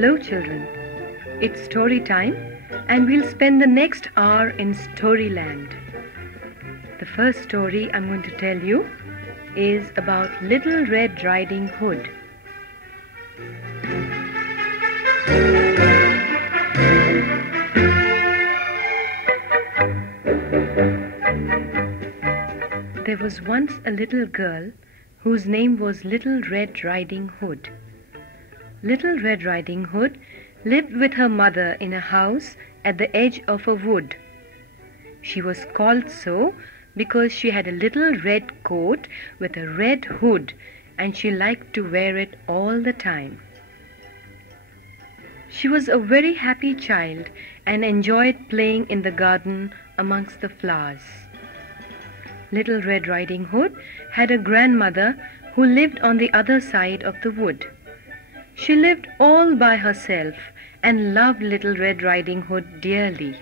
Hello children, it's story time and we'll spend the next hour in Storyland. The first story I'm going to tell you is about Little Red Riding Hood. There was once a little girl whose name was Little Red Riding Hood. Little Red Riding Hood lived with her mother in a house at the edge of a wood. She was called so because she had a little red coat with a red hood, and she liked to wear it all the time. She was a very happy child and enjoyed playing in the garden amongst the flowers. Little Red Riding Hood had a grandmother who lived on the other side of the wood. She lived all by herself and loved Little Red Riding Hood dearly.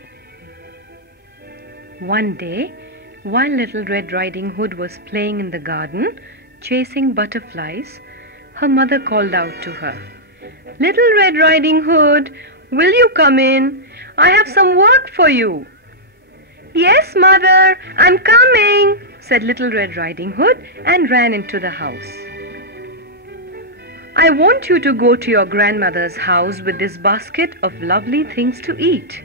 One day, while Little Red Riding Hood was playing in the garden, chasing butterflies, her mother called out to her, "Little Red Riding Hood, will you come in? I have some work for you." "Yes, mother, I'm coming," said Little Red Riding Hood and ran into the house. "I want you to go to your grandmother's house with this basket of lovely things to eat.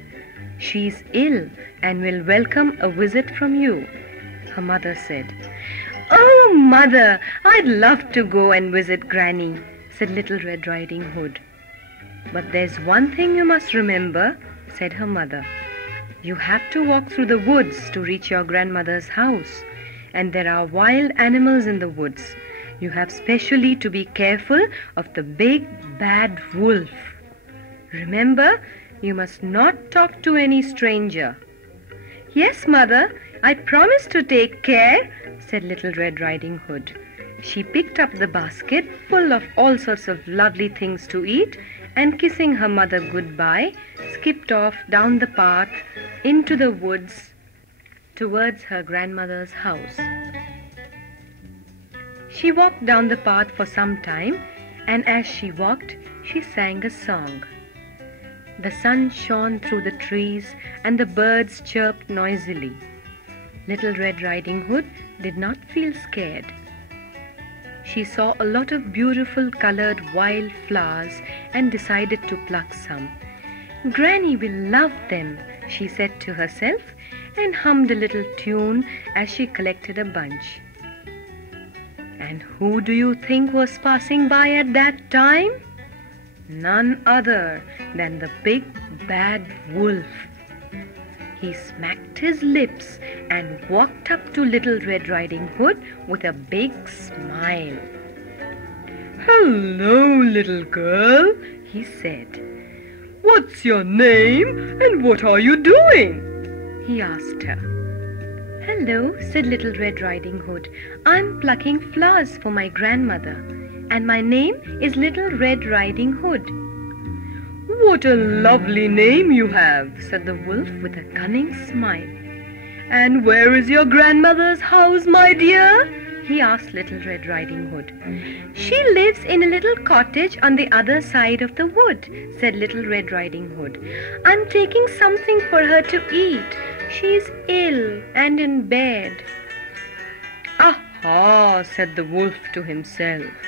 She's ill and will welcome a visit from you," her mother said. "Oh, mother, I'd love to go and visit Granny," said Little Red Riding Hood. "But there's one thing you must remember," said her mother. "You have to walk through the woods to reach your grandmother's house, and there are wild animals in the woods. You have specially to be careful of the big bad wolf. Remember, you must not talk to any stranger." "Yes, mother, I promise to take care," said Little Red Riding Hood. She picked up the basket full of all sorts of lovely things to eat and, kissing her mother goodbye, skipped off down the path into the woods towards her grandmother's house. She walked down the path for some time, and as she walked, she sang a song. The sun shone through the trees and the birds chirped noisily. Little Red Riding Hood did not feel scared. She saw a lot of beautiful colored wild flowers and decided to pluck some. "Granny will love them," she said to herself, and hummed a little tune as she collected a bunch. And who do you think was passing by at that time? None other than the big bad wolf. He smacked his lips and walked up to Little Red Riding Hood with a big smile. "Hello, little girl," he said. "What's your name and what are you doing?" he asked her. "Hello," said Little Red Riding Hood. "I'm plucking flowers for my grandmother, and my name is Little Red Riding Hood." "What a lovely name you have," said the wolf with a cunning smile. "And where is your grandmother's house, my dear?" he asked Little Red Riding Hood. "She lives in a little cottage on the other side of the wood," said Little Red Riding Hood. "I'm taking something for her to eat. She's ill and in bed." "Aha," said the wolf to himself.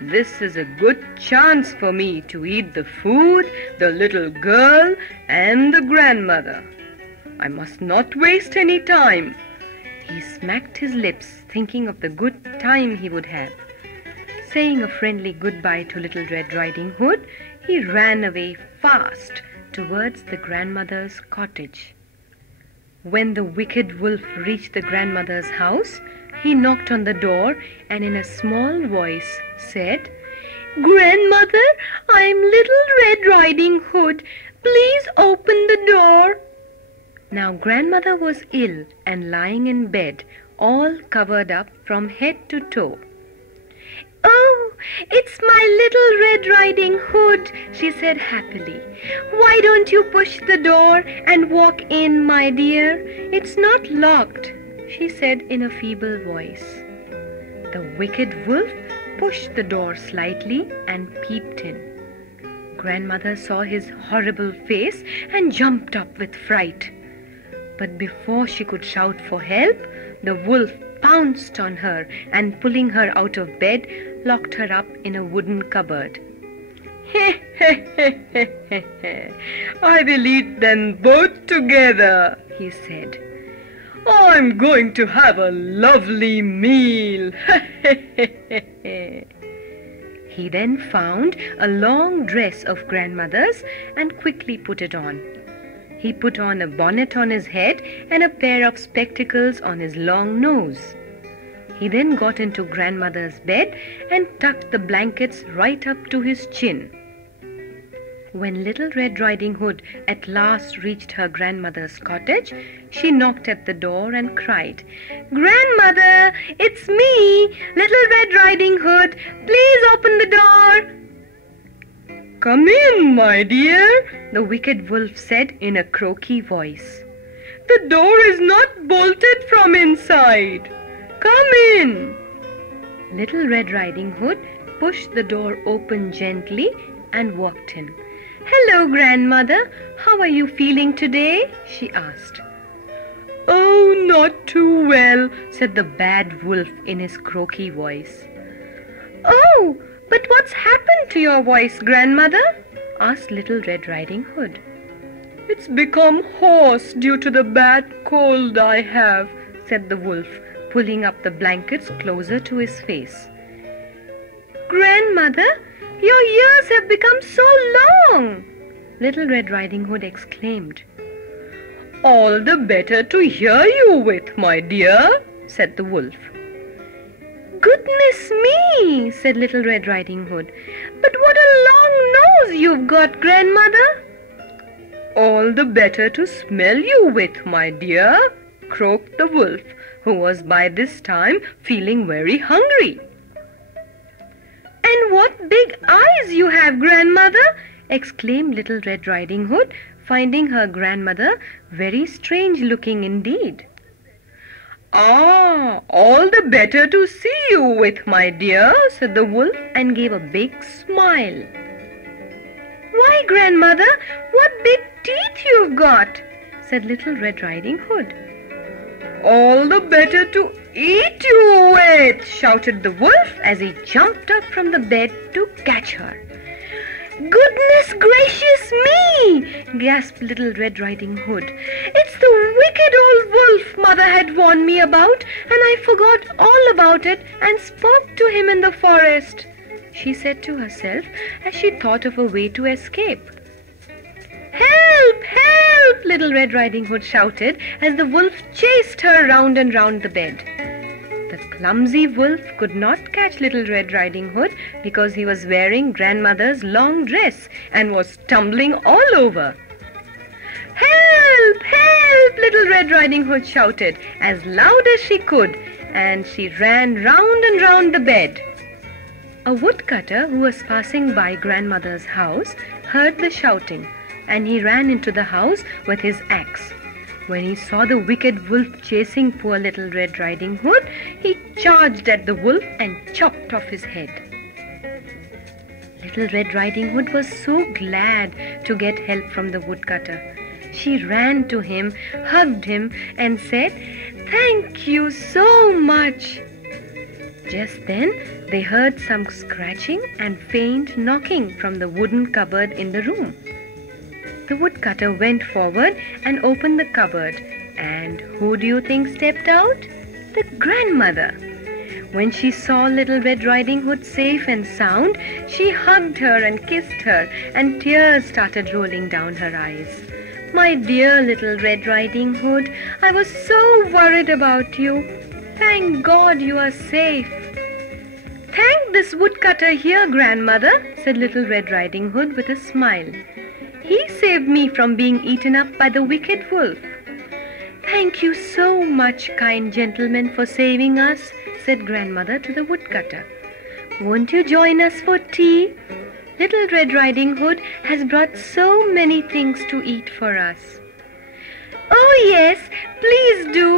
"This is a good chance for me to eat the food, the little girl, and the grandmother. I must not waste any time." He smacked his lips, thinking of the good time he would have. Saying a friendly goodbye to Little Red Riding Hood, he ran away fast towards the grandmother's cottage. When the wicked wolf reached the grandmother's house, he knocked on the door and in a small voice said, "Grandmother, I'm Little Red Riding Hood. Please open the door." Now grandmother was ill and lying in bed, all covered up from head to toe. "Oh, it's my Little Red Riding Hood," she said happily. "Why don't you push the door and walk in, my dear? It's not locked," she said in a feeble voice. The wicked wolf pushed the door slightly and peeped in. Grandmother saw his horrible face and jumped up with fright. But before she could shout for help, the wolf pounced on her and, pulling her out of bed, locked her up in a wooden cupboard. "I will eat them both together," he said. "I'm going to have a lovely meal." He then found a long dress of Grandmother's and quickly put it on. He put on a bonnet on his head and a pair of spectacles on his long nose. He then got into Grandmother's bed and tucked the blankets right up to his chin. When Little Red Riding Hood at last reached her grandmother's cottage, she knocked at the door and cried, "Grandmother, it's me, Little Red Riding Hood. Please open the door." "Come in, my dear," the wicked wolf said in a croaky voice. "The door is not bolted from inside. Come in." Little Red Riding Hood pushed the door open gently and walked in. "Hello, Grandmother. How are you feeling today?" she asked. "Oh, not too well," said the bad wolf in his croaky voice. "Oh, but what's happened to your voice, Grandmother?" asked Little Red Riding Hood. "It's become hoarse due to the bad cold I have," said the wolf, pulling up the blankets closer to his face. "Grandmother, your ears have become so long!" Little Red Riding Hood exclaimed. "All the better to hear you with, my dear," said the wolf. "Goodness me," said Little Red Riding Hood. "But what a long nose you've got, Grandmother." "All the better to smell you with, my dear," croaked the wolf, who was by this time feeling very hungry. "And what big eyes you have, Grandmother!" exclaimed Little Red Riding Hood, finding her grandmother very strange looking indeed. "Ah, all the better to see you with, my dear," said the wolf and gave a big smile. "Why, Grandmother, what big teeth you've got!" said Little Red Riding Hood. "All the better to eat you with," shouted the wolf as he jumped up from the bed to catch her. "Goodness gracious me!" gasped Little Red Riding Hood. "It's the wicked old wolf Mother had warned me about, and I forgot all about it and spoke to him in the forest," she said to herself as she thought of a way to escape. "Help! Help!" Little Red Riding Hood shouted as the wolf chased her round and round the bed. The clumsy wolf could not catch Little Red Riding Hood because he was wearing Grandmother's long dress and was tumbling all over. "Help! Help!" Little Red Riding Hood shouted as loud as she could, and she ran round and round the bed. A woodcutter who was passing by Grandmother's house heard the shouting, and he ran into the house with his axe. When he saw the wicked wolf chasing poor Little Red Riding Hood, he charged at the wolf and chopped off his head. Little Red Riding Hood was so glad to get help from the woodcutter. She ran to him, hugged him, and said, "Thank you so much." Just then they heard some scratching and faint knocking from the wooden cupboard in the room. The woodcutter went forward and opened the cupboard, and who do you think stepped out? The grandmother. When she saw Little Red Riding Hood safe and sound, she hugged her and kissed her, and tears started rolling down her eyes. "My dear Little Red Riding Hood, I was so worried about you. Thank God you are safe." "Thank this woodcutter here, Grandmother," said Little Red Riding Hood with a smile. "He saved me from being eaten up by the wicked wolf." "Thank you so much, kind gentleman, for saving us," said Grandmother to the woodcutter. "Won't you join us for tea? Little Red Riding Hood has brought so many things to eat for us." "Oh yes, please do.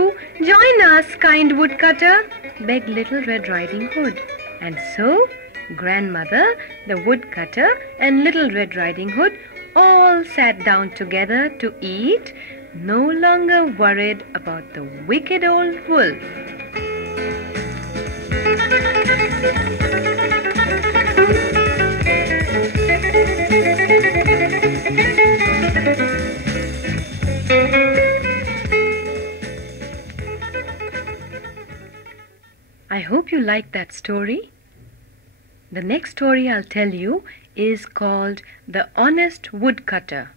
Join us, kind woodcutter," begged Little Red Riding Hood. And so Grandmother, the woodcutter, and Little Red Riding Hood all sat down together to eat, no longer worried about the wicked old wolf. I hope you liked that story. The next story I'll tell you is called The Honest Woodcutter.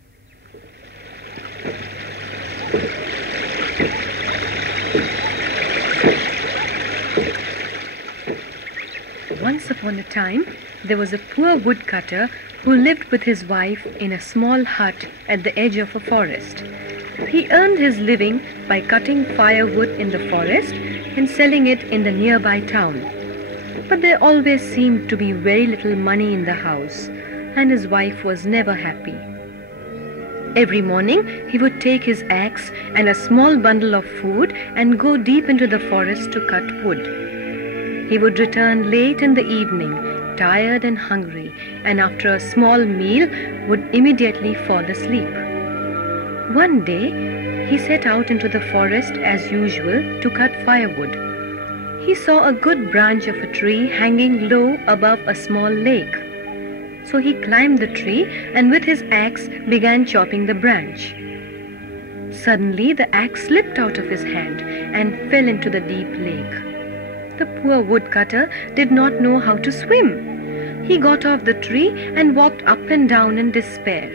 Once upon a time, there was a poor woodcutter who lived with his wife in a small hut at the edge of a forest. He earned his living by cutting firewood in the forest and selling it in the nearby town. But there always seemed to be very little money in the house, and his wife was never happy. Every morning he would take his axe and a small bundle of food and go deep into the forest to cut wood. He would return late in the evening, tired and hungry, and after a small meal would immediately fall asleep. One day he set out into the forest as usual to cut firewood. He saw a good branch of a tree hanging low above a small lake. So he climbed the tree and with his axe began chopping the branch. Suddenly the axe slipped out of his hand and fell into the deep lake. The poor woodcutter did not know how to swim. He got off the tree and walked up and down in despair.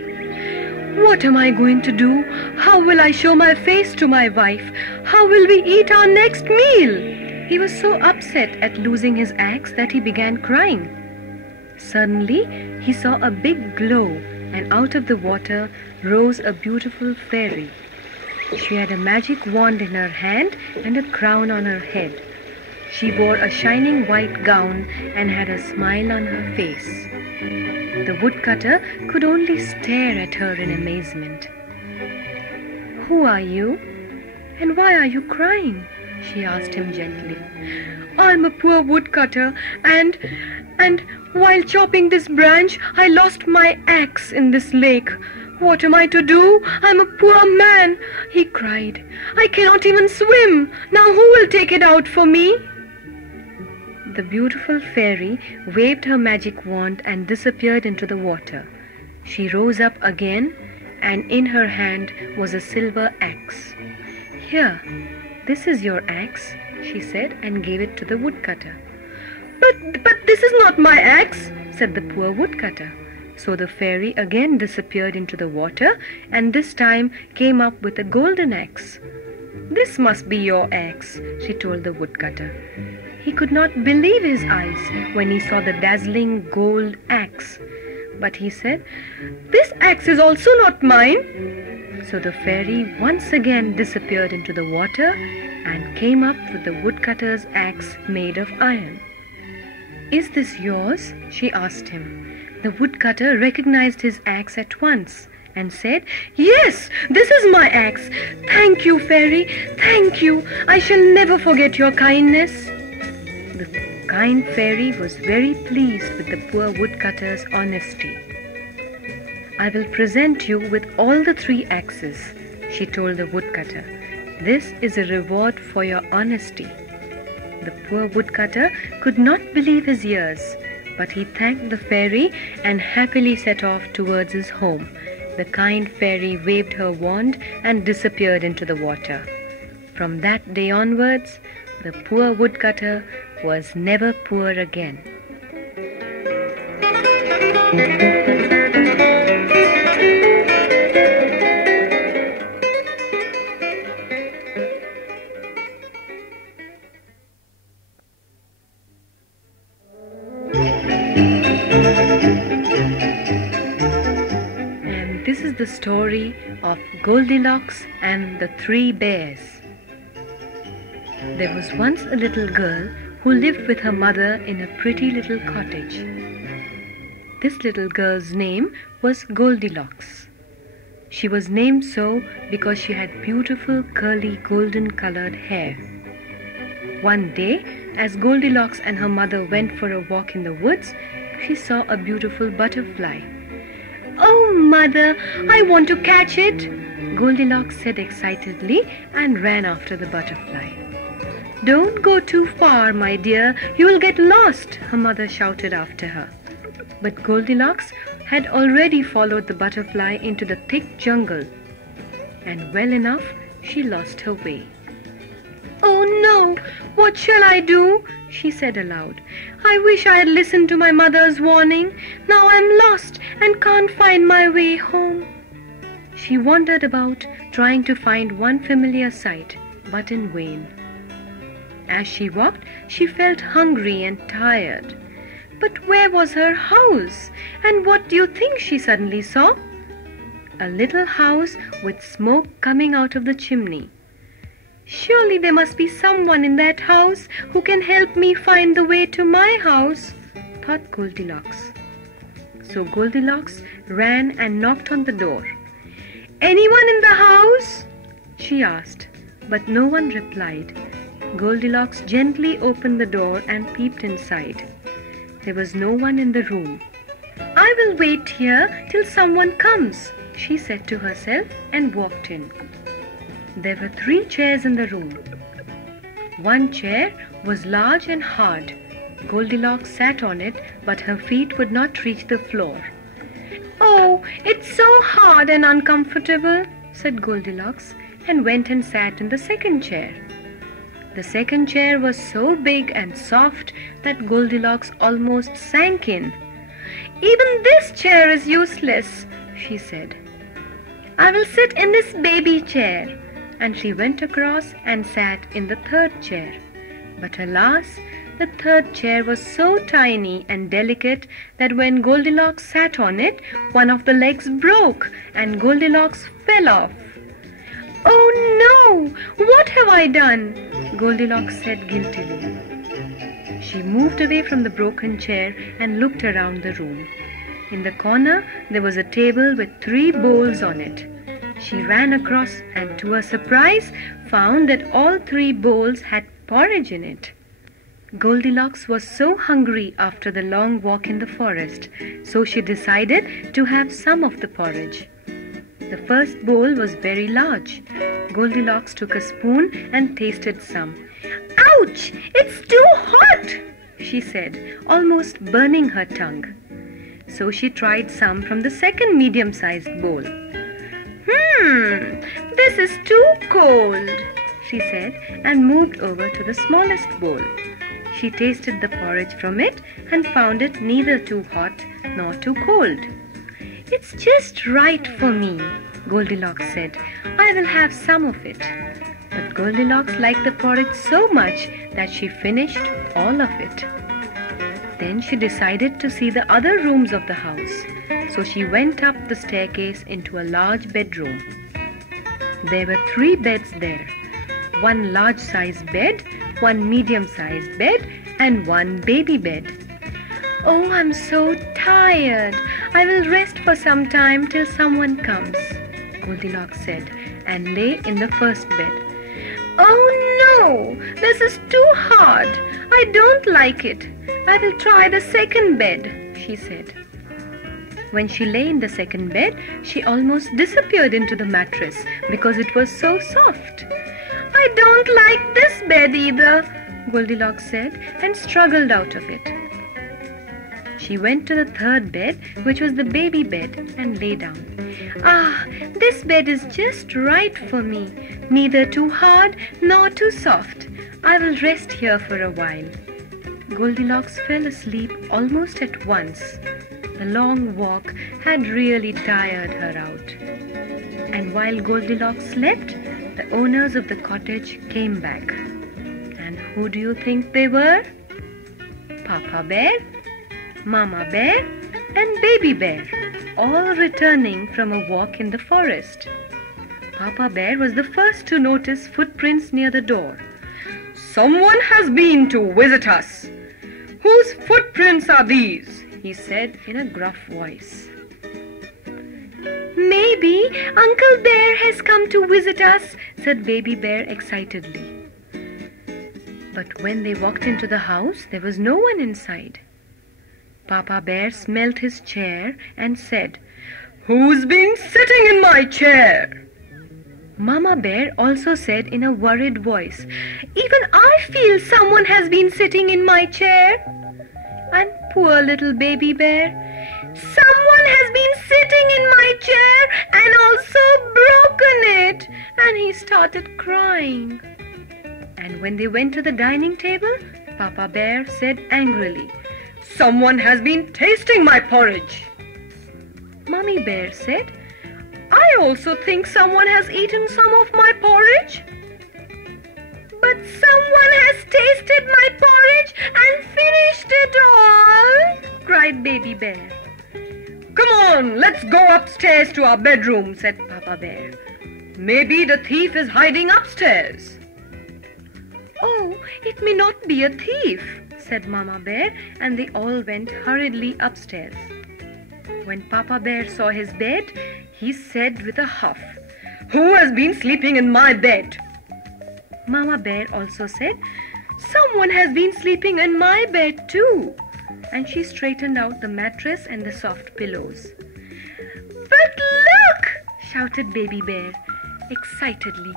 What am I going to do? How will I show my face to my wife? How will we eat our next meal? He was so upset at losing his axe that he began crying. Suddenly, he saw a big glow, and out of the water rose a beautiful fairy. She had a magic wand in her hand and a crown on her head. She wore a shining white gown and had a smile on her face. The woodcutter could only stare at her in amazement. "Who are you? And why are you crying?" she asked him gently. "I'm a poor woodcutter, and while chopping this branch, I lost my axe in this lake. What am I to do? I'm a poor man," he cried. "I cannot even swim. Now who will take it out for me?" The beautiful fairy waved her magic wand and disappeared into the water. She rose up again, and in her hand was a silver axe. "Here, this is your axe," she said, and gave it to the woodcutter. But this is not my axe," said the poor woodcutter. So the fairy again disappeared into the water, and this time came up with a golden axe. "This must be your axe," she told the woodcutter. He could not believe his eyes when he saw the dazzling gold axe. But he said, "This axe is also not mine." So the fairy once again disappeared into the water and came up with the woodcutter's axe made of iron. "Is this yours?" she asked him. The woodcutter recognized his axe at once and said, "Yes, this is my axe. Thank you, fairy. Thank you. I shall never forget your kindness." The kind fairy was very pleased with the poor woodcutter's honesty. "I will present you with all the 3 axes," she told the woodcutter. "This is a reward for your honesty." The poor woodcutter could not believe his ears, but he thanked the fairy and happily set off towards his home. The kind fairy waved her wand and disappeared into the water. From that day onwards, the poor woodcutter was never poor again. And this is the story of Goldilocks and the 3 bears. There was once a little girl who lived with her mother in a pretty little cottage. This little girl's name was Goldilocks. She was named so because she had beautiful curly golden colored hair. One day, as Goldilocks and her mother went for a walk in the woods, she saw a beautiful butterfly. "Oh, Mother, I want to catch it!" Goldilocks said excitedly and ran after the butterfly. "Don't go too far, my dear, you will get lost," her mother shouted after her. But Goldilocks had already followed the butterfly into the thick jungle, and well enough she lost her way. "Oh no, what shall I do?" she said aloud. "I wish I had listened to my mother's warning. Now I'm lost and can't find my way home." She wandered about, trying to find one familiar sight, but in vain. As she walked, she felt hungry and tired. But where was her house? And what do you think she suddenly saw? A little house with smoke coming out of the chimney. "Surely there must be someone in that house who can help me find the way to my house," thought Goldilocks. So Goldilocks ran and knocked on the door. "Anyone in the house?" she asked, but no one replied. Goldilocks gently opened the door and peeped inside. There was no one in the room. "I will wait here till someone comes," she said to herself and walked in. There were 3 chairs in the room. One chair was large and hard. Goldilocks sat on it, but her feet would not reach the floor. "Oh, it's so hard and uncomfortable," said Goldilocks, and went and sat in the second chair. The second chair was so big and soft that Goldilocks almost sank in. "Even this chair is useless," she said. "I will sit in this baby chair." And she went across and sat in the third chair. But alas, the third chair was so tiny and delicate that when Goldilocks sat on it, one of the legs broke and Goldilocks fell off. "Oh no! What have I done?" Goldilocks said guiltily. She moved away from the broken chair and looked around the room. In the corner, there was a table with 3 bowls on it. She ran across and, to her surprise, found that all 3 bowls had porridge in it. Goldilocks was so hungry after the long walk in the forest, so she decided to have some of the porridge. The first bowl was very large. Goldilocks took a spoon and tasted some. "Ouch! It's too hot!" she said, almost burning her tongue. So she tried some from the second medium-sized bowl. This is too cold," she said, and moved over to the smallest bowl. She tasted the porridge from it and found it neither too hot nor too cold. "It's just right for me," Goldilocks said. "I will have some of it." But Goldilocks liked the porridge so much that she finished all of it. Then she decided to see the other rooms of the house, so she went up the staircase into a large bedroom. There were 3 beds there. One large-sized bed, one medium-sized bed, and one baby bed. "Oh, I'm so tired. I will rest for some time till someone comes," Goldilocks said, and lay in the first bed. "Oh no, this is too hard. I don't like it. I will try the second bed," she said. When she lay in the second bed, she almost disappeared into the mattress because it was so soft. "I don't like this bed either," Goldilocks said, and struggled out of it. She went to the third bed, which was the baby bed, and lay down. "Ah, this bed is just right for me. Neither too hard nor too soft. I will rest here for a while." Goldilocks fell asleep almost at once. The long walk had really tired her out. And while Goldilocks slept, the owners of the cottage came back. And who do you think they were? Papa Bear, Mama Bear, and Baby Bear, all returning from a walk in the forest. Papa Bear was the first to notice footprints near the door. "Someone has been to visit us. Whose footprints are these?" he said in a gruff voice. "Maybe Uncle Bear has come to visit us," said Baby Bear excitedly. But when they walked into the house, there was no one inside. Papa Bear smelt his chair and said, "Who's been sitting in my chair?" Mama Bear also said in a worried voice, "Even I feel someone has been sitting in my chair." And poor little baby bear, "Someone has been sitting in my chair and also broken it." And he started crying. And when they went to the dining table, Papa Bear said angrily, "Someone has been tasting my porridge." Mummy Bear said, "I also think someone has eaten some of my porridge." "But someone has tasted my porridge and finished it all," cried Baby Bear. "Come on, let's go upstairs to our bedroom," said Papa Bear. "Maybe the thief is hiding upstairs." "Oh, it may not be a thief," said Mama Bear, and they all went hurriedly upstairs. When Papa Bear saw his bed, he said with a huff, "Who has been sleeping in my bed?" Mama Bear also said, "Someone has been sleeping in my bed too." And she straightened out the mattress and the soft pillows. "But look!" shouted Baby Bear excitedly.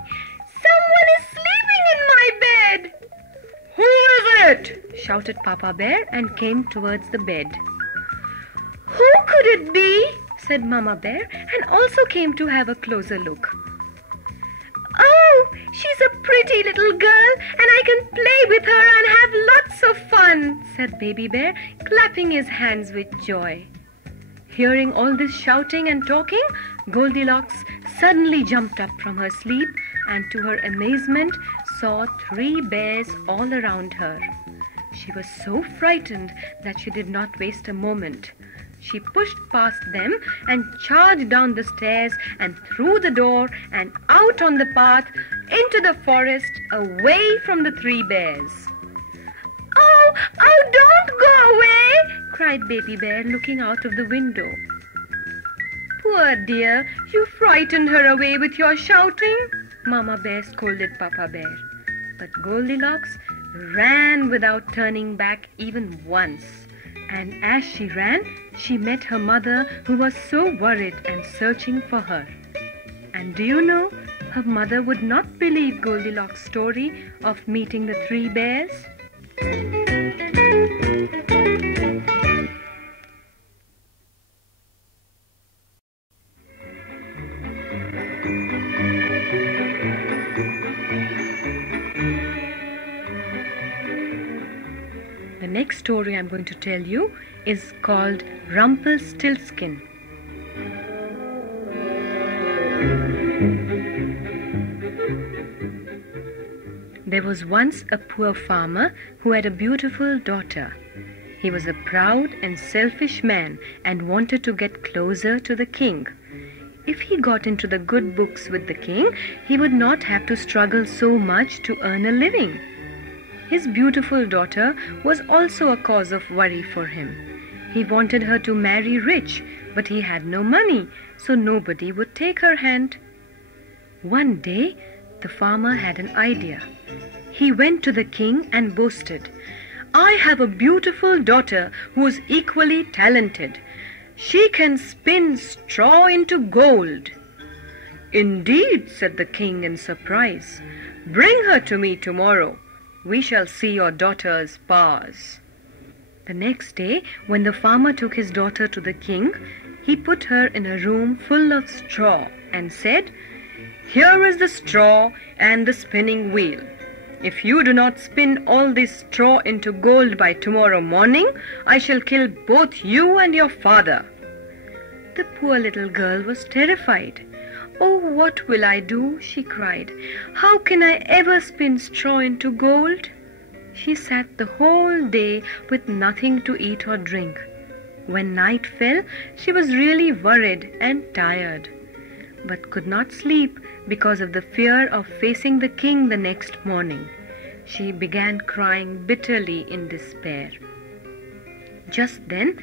"Someone is sleeping in my bed!" "Who is it?" shouted Papa Bear and came towards the bed. "Who could it be?" said Mama Bear, and also came to have a closer look. "Oh, she's a pretty little girl, and I can play with her and have lots of fun," said Baby Bear, clapping his hands with joy. Hearing all this shouting and talking, Goldilocks suddenly jumped up from her sleep and to her amazement saw 3 bears all around her. She was so frightened that she did not waste a moment. She pushed past them and charged down the stairs and through the door and out on the path into the forest away from the 3 bears. "Oh, oh, don't go away!" cried Baby Bear looking out of the window. "Poor dear, you frightened her away with your shouting," Mama Bear scolded Papa Bear. But Goldilocks ran without turning back even once. And as she ran, she met her mother, who was so worried and searching for her. And do you know, her mother would not believe Goldilocks' story of meeting the 3 bears. The next story I'm going to tell you is called Rumpelstiltskin. There was once a poor farmer who had a beautiful daughter. He was a proud and selfish man and wanted to get closer to the king. If he got into the good books with the king, he would not have to struggle so much to earn a living. His beautiful daughter was also a cause of worry for him. He wanted her to marry rich, but he had no money, so nobody would take her hand. One day, the farmer had an idea. He went to the king and boasted, "I have a beautiful daughter who is equally talented. She can spin straw into gold." "Indeed," said the king in surprise. "Bring her to me tomorrow. We shall see your daughter's powers." The next day, when the farmer took his daughter to the king, he put her in a room full of straw and said, "Here is the straw and the spinning wheel. If you do not spin all this straw into gold by tomorrow morning, I shall kill both you and your father." The poor little girl was terrified. "Oh, what will I do?" she cried. "How can I ever spin straw into gold?" She sat the whole day with nothing to eat or drink. When night fell, she was really worried and tired, but could not sleep because of the fear of facing the king the next morning. She began crying bitterly in despair. Just then,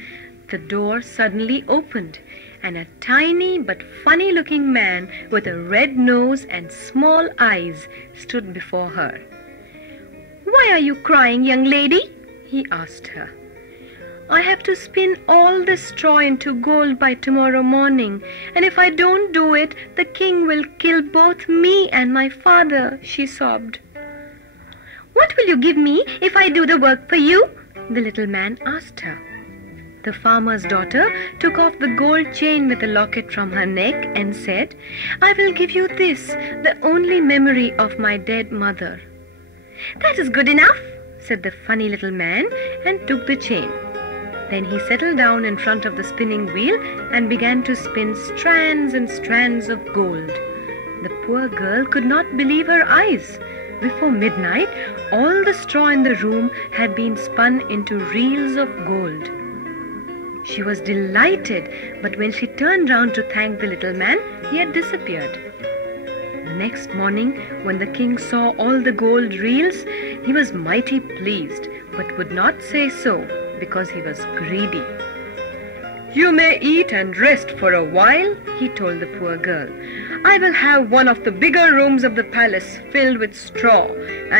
the door suddenly opened, and a tiny but funny-looking man with a red nose and small eyes stood before her. "Why are you crying, young lady?" he asked her. "I have to spin all this straw into gold by tomorrow morning, and if I don't do it, the king will kill both me and my father," she sobbed. "What will you give me if I do the work for you?" the little man asked her. The farmer's daughter took off the gold chain with a locket from her neck and said, "I will give you this, the only memory of my dead mother." "That is good enough," said the funny little man, and took the chain. Then he settled down in front of the spinning wheel and began to spin strands and strands of gold. The poor girl could not believe her eyes. Before midnight, all the straw in the room had been spun into reels of gold. She was delighted, but when she turned round to thank the little man, he had disappeared. The next morning, when the king saw all the gold reels, he was mighty pleased, but would not say so, because he was greedy. "You may eat and rest for a while," he told the poor girl. "I will have one of the bigger rooms of the palace filled with straw,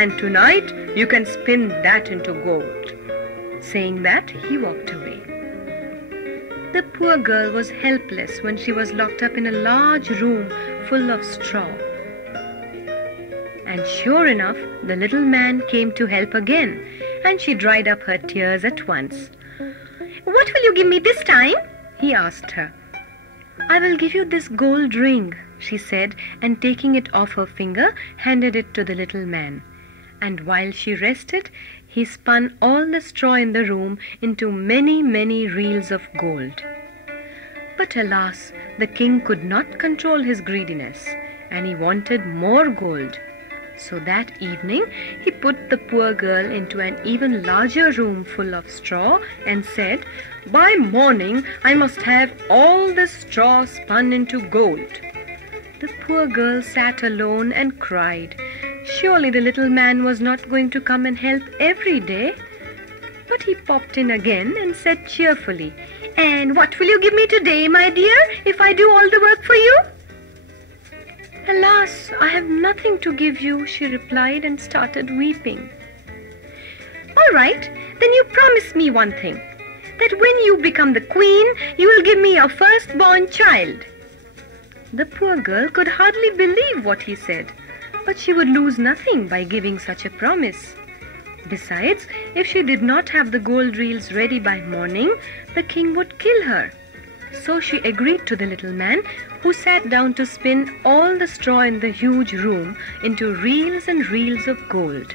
and tonight you can spin that into gold." Saying that, he walked away. The poor girl was helpless when she was locked up in a large room full of straw. And sure enough, the little man came to help again, and she dried up her tears at once. "What will you give me this time?" he asked her. "I will give you this gold ring," she said, and taking it off her finger, handed it to the little man. And while she rested, he spun all the straw in the room into many, many reels of gold. But alas, the king could not control his greediness, and he wanted more gold. So that evening, he put the poor girl into an even larger room full of straw and said, "By morning, I must have all the straw spun into gold." The poor girl sat alone and cried. Surely the little man was not going to come and help every day. But he popped in again and said cheerfully, "And what will you give me today, my dear, if I do all the work for you?" "Alas, I have nothing to give you," she replied and started weeping. "All right, then you promise me one thing, that when you become the queen, you will give me your firstborn child." The poor girl could hardly believe what he said, but she would lose nothing by giving such a promise. Besides, if she did not have the gold reels ready by morning, the king would kill her. So she agreed to the little man, who sat down to spin all the straw in the huge room into reels and reels of gold.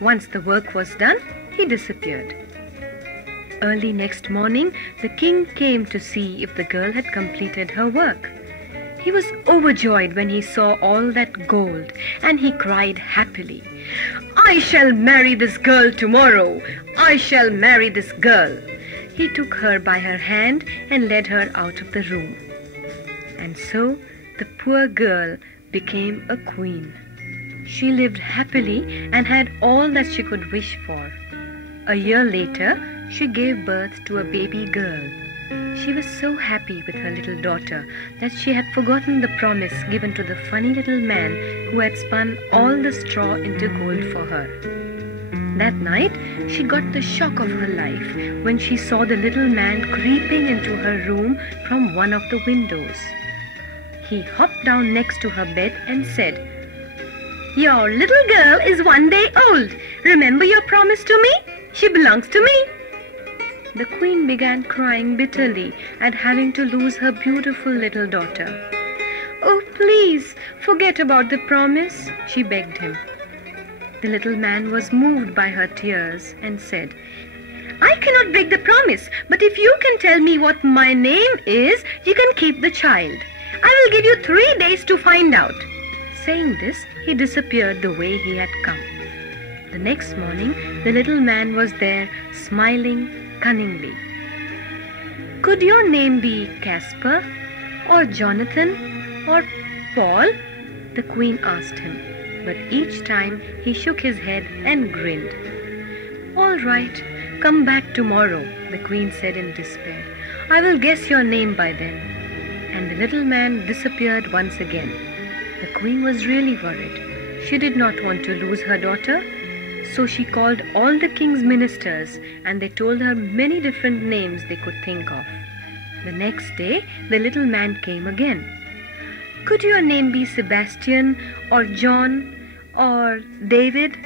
Once the work was done, he disappeared. Early next morning, the king came to see if the girl had completed her work. He was overjoyed when he saw all that gold, and he cried happily, "I shall marry this girl tomorrow! I shall marry this girl!" He took her by her hand and led her out of the room. And so the poor girl became a queen. She lived happily and had all that she could wish for. A year later, she gave birth to a baby girl. She was so happy with her little daughter that she had forgotten the promise given to the funny little man who had spun all the straw into gold for her. That night, she got the shock of her life when she saw the little man creeping into her room from one of the windows. He hopped down next to her bed and said, "Your little girl is 1 day old. Remember your promise to me? She belongs to me." The queen began crying bitterly at having to lose her beautiful little daughter. "Oh, please, forget about the promise," she begged him. The little man was moved by her tears and said, "I cannot break the promise, but if you can tell me what my name is, you can keep the child. I will give you 3 days to find out." Saying this, he disappeared the way he had come. The next morning, the little man was there, smiling cunningly. "Could your name be Casper, or Jonathan, or Paul?" the queen asked him, but each time he shook his head and grinned. "All right, come back tomorrow," the queen said in despair. "I will guess your name by then." And the little man disappeared once again. The queen was really worried. She did not want to lose her daughter, So she called all the king's ministers, and they told her many different names they could think of. The next day, the little man came again. "Could your name be Sebastian, or John, or David?"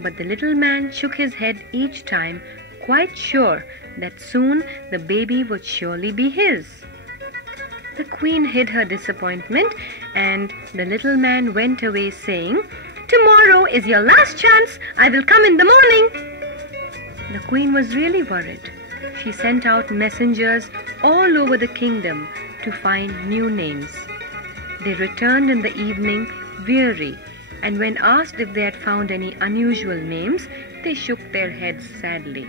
But the little man shook his head each time, quite sure that soon the baby would surely be his. The queen hid her disappointment, and the little man went away saying, "Tomorrow is your last chance. I will come in the morning." The queen was really worried. She sent out messengers all over the kingdom to find new names. They returned in the evening weary, and when asked if they had found any unusual names, they shook their heads sadly.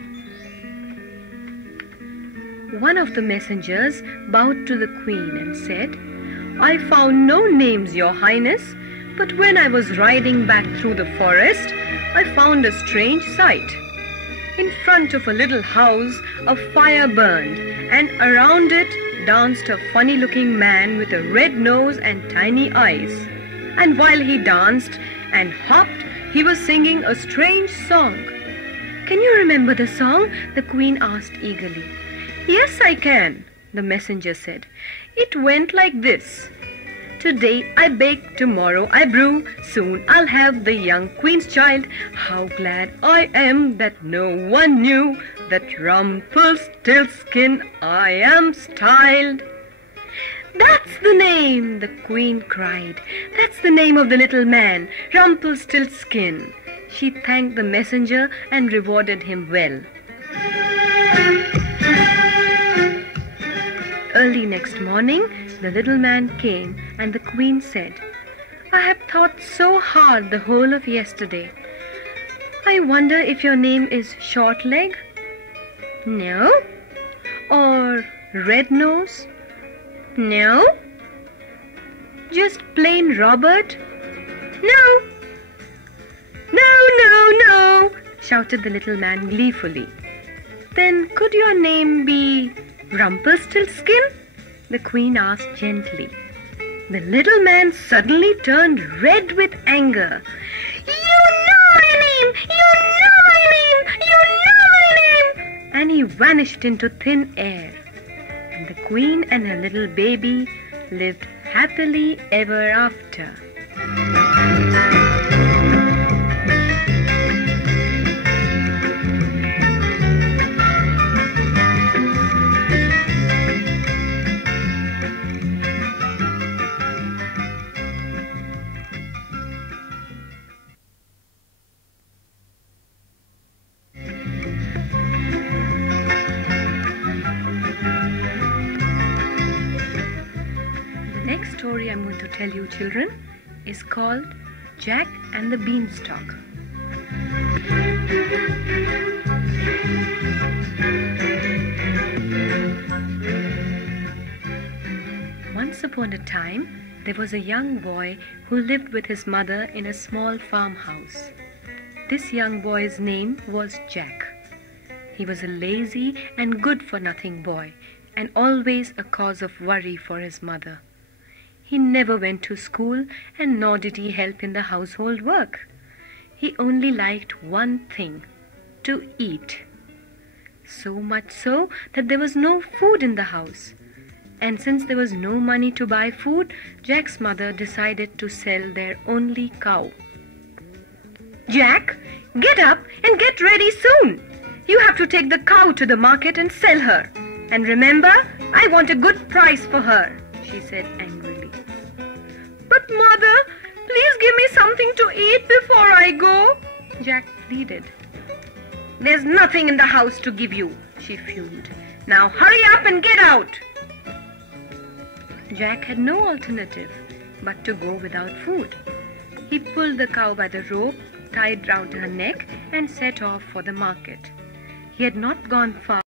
One of the messengers bowed to the queen and said, "I found no names, Your Highness, but when I was riding back through the forest, I found a strange sight. In front of a little house, a fire burned, and around it danced a funny-looking man with a red nose and tiny eyes. And while he danced and hopped, he was singing a strange song." "Can you remember the song?" the queen asked eagerly. "Yes, I can," the messenger said. "It went like this. Today I bake, tomorrow I brew, soon I'll have the young queen's child. How glad I am that no one knew that Rumpelstiltskin I am styled." "That's the name!" the queen cried. "That's the name of the little man, Rumpelstiltskin." She thanked the messenger and rewarded him well. Early next morning, the little man came, and the queen said, "I have thought so hard the whole of yesterday. I wonder if your name is Shortleg? No? Or Red Nose? No? Just plain Robert? No? No, no, no!" shouted the little man gleefully. "Then could your name be Rumpelstiltskin?" the queen asked gently. The little man suddenly turned red with anger. "You know my name! You know my name! You know my name!" And he vanished into thin air. And the queen and her little baby lived happily ever after. The next story I'm going to tell you, children, is called Jack and the Beanstalk. Once upon a time, there was a young boy who lived with his mother in a small farmhouse. This young boy's name was Jack. He was a lazy and good-for-nothing boy, and always a cause of worry for his mother. He never went to school, and nor did he help in the household work. He only liked one thing: to eat. So much so that there was no food in the house. And since there was no money to buy food, Jack's mother decided to sell their only cow. "Jack, get up and get ready soon. You have to take the cow to the market and sell her. And remember, I want a good price for her," she said angrily. "But mother, please give me something to eat before I go," Jack pleaded. "There's nothing in the house to give you," she fumed. "Now hurry up and get out." Jack had no alternative but to go without food. He pulled the cow by the rope tied round her neck and set off for the market. He had not gone far